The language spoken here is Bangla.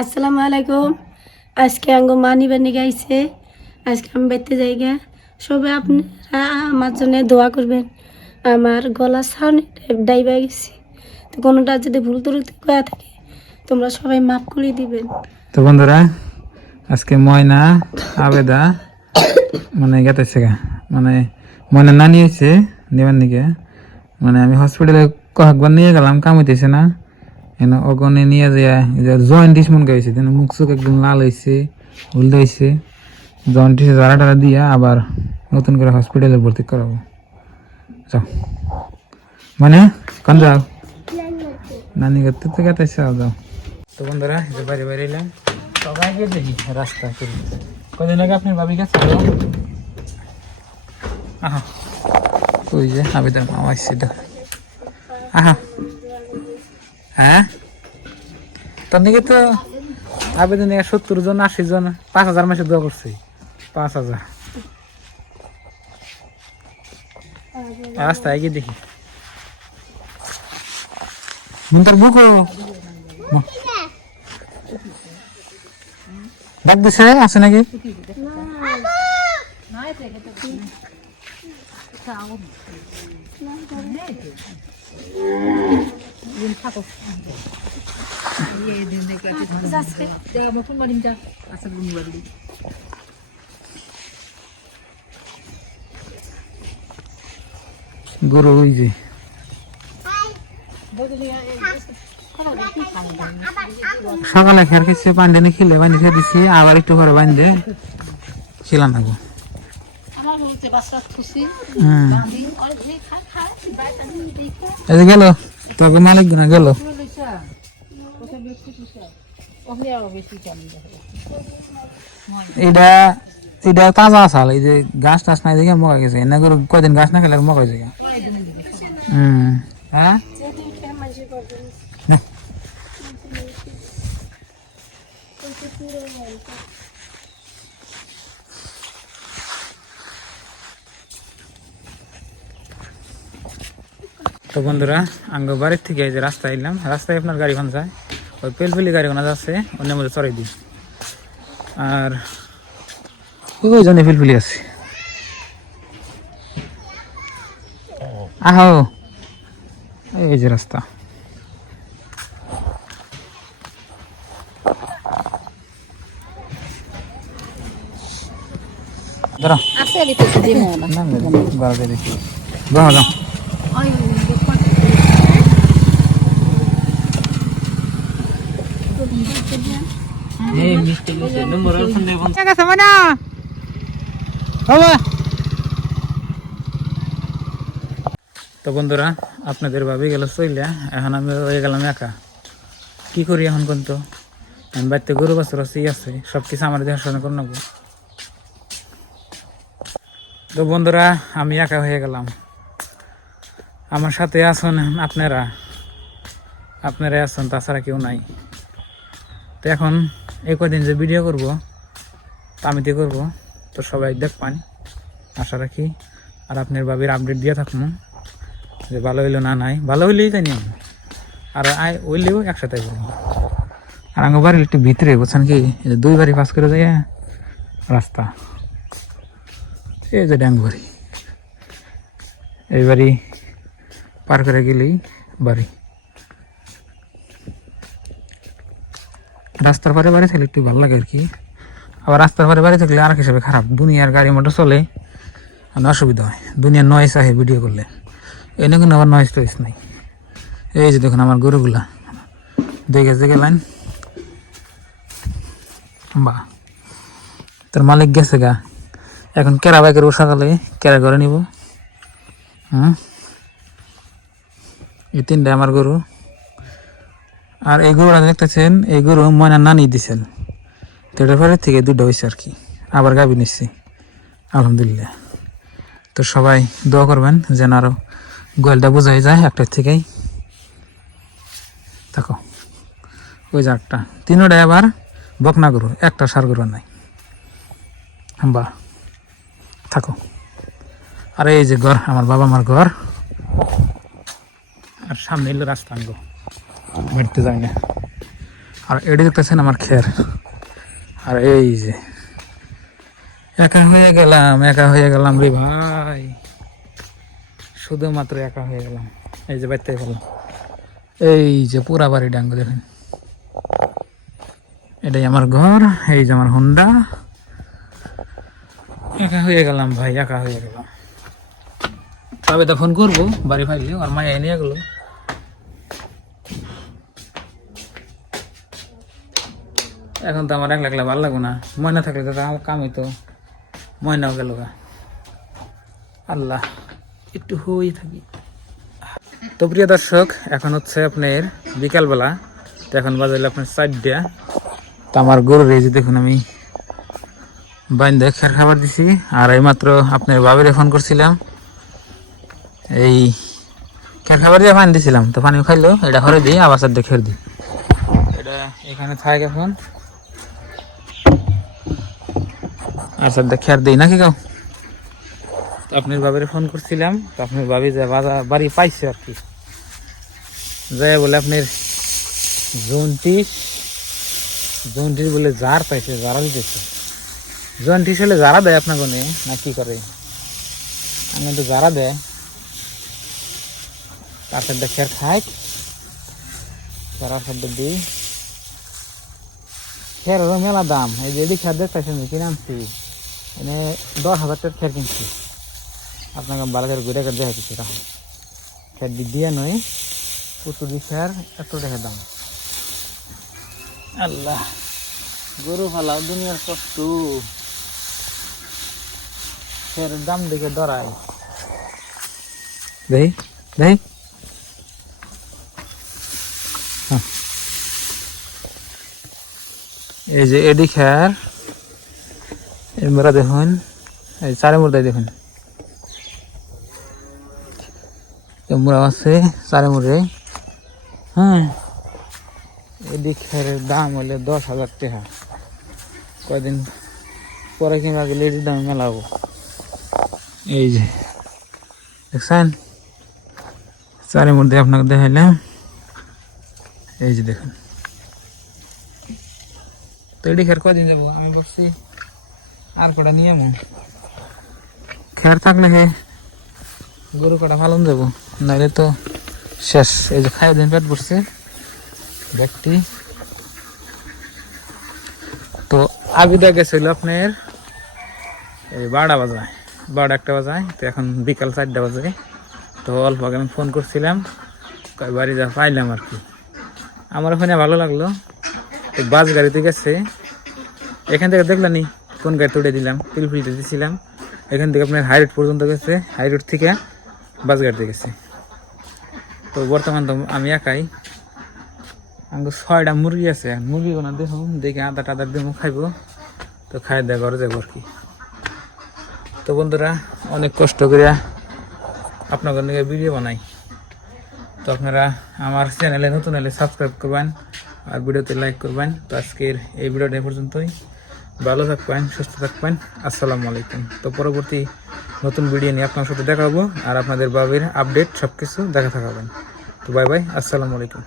আসসালামু আলাইকুম। আজকে আঙ্গ মা নিবার নিয়ে গাইছে আজকে আমি বেতে যাই গা সবাই আপনারা আমার জন্য দোয়া করবেন। আমার গলা সাউন্ড ডাইবা গেছে। তো কোনোটা যদি ভুল ত্রুটি করা থাকে, তোমরা সবাই মাফ করে দিবেন। তো বন্ধুরা, আজকে ময়না, আবেদা মানে গেতেছে গা। মানে ময়না নানি হয়েছে নেবার নিকে মানে আমি হসপিটালে কয়েকবার নিয়ে গেলাম কাম হইতেছে না। এনে অগনে নিয়ে যায়। জয়েন্টিস মন গাইছে যেন মুখ চোখ একদম লাল হয়েছে উল্টে হয়েছে জয়েন্টিসে জারা টারা দিয়া আবার নতুন করে হসপিটালে ভর্তি করাবো। যাও। মানে কোন যাও। নানি করতে তো গেতেছে যাও তো বন্ধুরা যে বাড়ি বাড়ি এলাম। সবাই গিয়ে দেখি, রাস্তা করি। কদিন আগে আপনার ভাবি গেছে? আহা। ওই যে আবেদন আসছে এটা আহা। হ্যাঁ? তার দিকে তো আবেদন সত্তর জন আশি জন পাঁচ হাজার মাসে দেওয়া করছে। পাঁচ হাজার। রাস্তায় গিয়ে দেখি। মন্তর বুকো ডাক দিছে আছে নাকি? গরু ওই যে। সকালে খেয়ার খেয়েছে পানি খেলে পানি খেয়ে দিছি, আবার একটু পরে বান্ধে, খেলাম না গেল? তোকে মালিক না গেল? এটা এটা তাজা আসাল এই যে গাছ টাছ নাই দেখে মগা গেছে। এনে করে কয়দিন গাছ না খেলে মগা হয়েছে হুম। হ্যাঁ। তো বন্ধুরা আঙ্গ বাড়ির থেকে এই যে রাস্তায় এলাম রাস্তায় আপনার গাড়ি খান যায় ওই পেলপেলি গাড়ি খানা যাচ্ছে অন্যের মধ্যে চড়াই দিই আর ওই জন্য পিলপিলি আছে? আহো এই যে রাস্তা। দাঁড়া না। না গাড়ি দেখি। যাও যাও ঠিক আছে মানে তো বন্ধুরা, আপনাদের ভাবি গেল চইলা, এখন আমি হয়ে গেলাম একা। কি করি এখন কিন্তু আমি বাড়িতে গরু, বাছর আছে আছে। সব কিছু আমার দেখাশোনা করে নেব। তো বন্ধুরা, আমি একা হয়ে গেলাম। আমার সাথে আছেন আপনারা। আপনারা আছেন, তাছাড়া কেউ নাই। তো এখন এই কদিন যে ভিডিও করব, তা আমি দিয়ে করব। তো সবাই দেখবেন আশা রাখি আর আপনার বাবির আপডেট দিয়ে থাকব যে ভালো হইল না নাই, ভালো হইলেই তাই নিয়ম। আর আয়, হইলেও একসাথে করব আর আমার বাড়ির একটু ভিতরে, বুঝছেন কি? দুই বাড়ি পাস করে যায়, রাস্তা। এই যে ড্যাং বাড়ি। এই বাড়ি পার করে গেলেই বাড়ি। রাস্তার পারে বাড়ি থাকলে একটু ভালো লাগে আর কি। আবার রাস্তার পারে বাড়ি থাকলে আর হিসাবে খারাপ। দুনিয়ার গাড়ি, মোটর চলে অসুবিধা হয়। দুনিয়ার নয়েস আহে ভিডিও করলে। এনে কিন্তু আবার নয়েস টয়েস নাই। এই যে দেখুন আমার গরুগুলা। দুই গেছে গেলেন বা তোর মালিক গেছে গা। এখন কেরা বাই করব সকালে কেরা ঘরে নিব? হুম? এই তিনটা আমার গরু। আর এই গরুটা দেখতেছেন, এই গরু ময়না নানি দিছেন। তো এটার থেকে দুটো হয়েছে আর কি। আবার গাবি নিচ্ছি। আলহামদুলিল্লাহ। তো সবাই দোয়া করবেন যেন আরও গোয়ালটা বোঝাই যায় একটার থেকেই। দেখো, ওই যে একটা তিনোটাই আবার বকনা গরু, একটা সার গরু নাই। বা থাকো। আর এই যে ঘর, আমার বাবা মার ঘর। আর সামনে এলো রাস্তা আনব যায় না। আর এটি দেখতেছেন আমার খের। আর এই যে, একা হয়ে গেলাম, একা হয়ে গেলাম রে ভাই। শুধুমাত্র একা হয়ে গেলাম। এই যে বাড়তে গেলাম। এই যে পুরা বাড়ি ডাঙ্গ দেখেন। এটাই আমার ঘর, এই যে আমার হুন্ডা। একা হয়ে গেলাম ভাই, একা হয়ে গেলাম। তবে তো ফোন করব, বাড়ি ফাইলে আর মায়া নিয়ে গেলো। এখন তো আমার এক লাগলে ভালো লাগবে না। ময়না থাকলে তো আমার কামই তো। ময়নাও গেল গা। আল্লাহ, একটু হই থাকি। তো প্রিয় দর্শক, এখন হচ্ছে আপনার বিকালবেলা। তো এখন বাজাইলে আপনার চারটা। তো আমার গরুর এই যে দেখুন আমি বাইন্দে খের খাবার দিছি। আর এইমাত্র আপনার বাবিরে ফোন করছিলাম। এই খের খাবার দিয়ে পানি দিছিলাম। তো পানি খাইলো। এটা ঘরে দিই, আবার সাথে খের দিই। এটা এখানে থাকে এখন। আর সাথে খের দিই নাকি কাউ? আপনার বাবিরে ফোন করছিলাম, তো আপনার বাবি যে বাড়ি পাইছে আর কি। যাই বলে আপনার জন্টিস জন্টিস বলে জার পাইছে জারা দিতেছে। জন্টিস হলে জারা দেয় আপনাকে না কি করে? আমি তো জারা দেয়। তার সাথে খের খাই। তার সাথে দিই। খেরেরও মেলা দাম, এই যে খের দেখতেছেন কিনে আনছি। এনে দশ হাজার টাকার খের কিনছি। আপনাকে বারো হাজার ঘুরে দেখা কিছু তখন খের দিয়ে নয় পুতুরি খের এত টাকা দাম। আল্লাহ গরু ফালাও দুনিয়ার কষ্ট। খের দাম দেখে ডরাই দেই দেই। হ্যাঁ। এই যে এডি খের এমরা দেখুন, এই চারে মুরদাই দেখুন। এমরা আছে চারে মুরে হ্যাঁ এডি খেরের দাম হলে দশ হাজার টাকা। কয়দিন পরে কিংবা গেলে এটির দাম মেলাবো এই যে, দেখছেন? চারের মধ্যে আপনাকে দেখাইলাম। এই যে দেখুন। তো এটি খের কদিন যাব? আমি ভাবছি আর কটা নিয়ে যাব খের থাকলে হে। গরু কটা পালন যাব নাহলে তো শেষ। এই যে খাই দিন পেট পড়ছে ব্যক্তি তো আবিদা গেছিল আপনার এই বারোটা বাজায়। বারোটা একটা বাজায় তো এখন বিকাল চারটা বাজে। তো অল্প আগে আমি ফোন করছিলাম বাড়ি যা পাইলাম আর কি। আমার ওখানে ভালো লাগল। তো বাস গাড়িতে গেছে। এখান থেকে দেখলানি কোন গাড়িতে উঠে দিলাম পিলফিলতে দিয়েছিলাম এখান থেকে আপনার হাই রোড পর্যন্ত গেছে হাই রোড থেকে বাস গাড়িতে গেছে। তো বর্তমান তো আমি একাই। আমাকে ছয়টা মুরগি আছে, মুরগি কোনা দেখুন দেখে আদা টাদা দিয়ে খাইব। তো খাই দেয় ঘরে যাব আর কি। তো বন্ধুরা, অনেক কষ্ট করিয়া আপনাদের নিয়ে ভিডিও বানাই। তো আপনারা আমার চ্যানেলে নতুন হলে সাবস্ক্রাইব করবেন আর ভিডিওতে লাইক করবেন। তো আজকের এই ভিডিওটা পর্যন্তই। ভালো থাকবেন, সুস্থ থাকবেন। আসসালামু আলাইকুম। তো পরবর্তী নতুন ভিডিও নিয়ে আপনার সাথে দেখাবো আর আপনাদের বাবির আপডেট সব কিছু দেখা থাকাবেন। তো বাই বাই আসসালামু আলাইকুম।